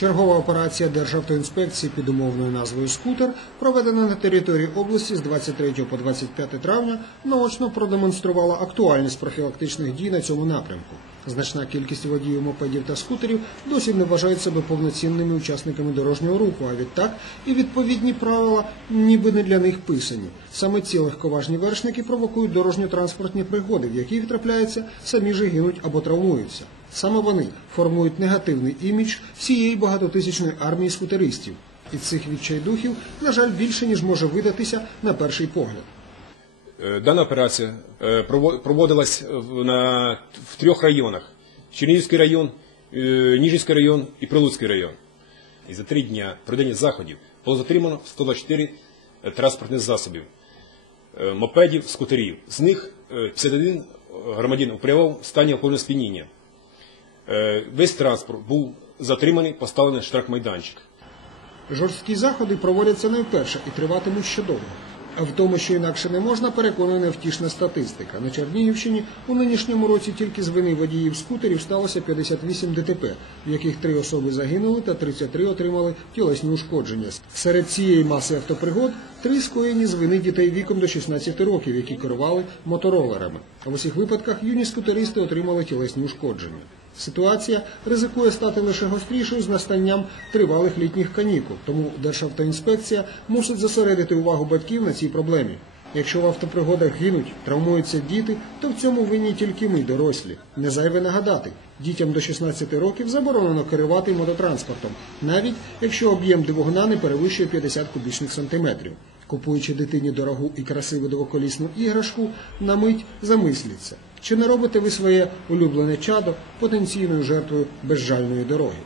Чергова операція Державтоінспекції під умовною назвою Скутер, проведена на території області з 23 по 25 травня, наочно продемонструвала актуальність профілактичних дій на цьому напрямку. Значна кількість водіїв мопедів та скутерів досі не вважають себе повноцінними учасниками дорожнього руху, а відтак і відповідні правила ніби не для них писані. Саме ці легковажні вершники провокують дорожньо-транспортні пригоди, в яких трапляються, самі же гинуть або травмуються. Саме вони формують негативний імідж всієї багатотисячної армії скутеристів. І цих відчайдухів, на жаль, більше ніж може видатися на перший погляд. Е, Дана операція е, проводилась в- на, в трьох районах: Чернігівський район, е, Ніжинський район і Прилуцький район. І за три дня проведення заходів було затримано 124 транспортних засобів, мопедів, скутерів. З них е, 51 громадян у прямому стані алкогольного сп'яніння. Е, Весь транспорт був затриманий, поставлений штрафмайданчик. Жорсткі заходи проводяться не вперше і триватимуть ще довго. А в тому, що інакше не можна, переконує невтішна статистика. На Чернігівщині у нинішньому році тільки з вини водіїв скутерів сталося 58 ДТП, в яких три особи загинули та 33 отримали тілесні ушкодження. Серед цієї маси автопригод три скоєні з вини дітей віком до 16 років, які керували моторолерами. А в усіх випадках юні скутеристи отримали тілесні ушкодження. Ситуація ризикує стати лише гострішою з настанням тривалих літніх канікул, тому Державтоінспекція мусить зосередити увагу батьків на цій проблемі. Якщо в автопригодах гинуть, травмуються діти, то в цьому винні тільки ми, дорослі. Не зайве нагадати, дітям до 16 років заборонено керувати мототранспортом, навіть якщо об'єм двигуна не перевищує 50 кубічних сантиметрів. Купуючи дитині дорогу і красиву двоколісну іграшку, на мить замисліться, чи не робите ви своє улюблене чадо потенційною жертвою безжальної дороги.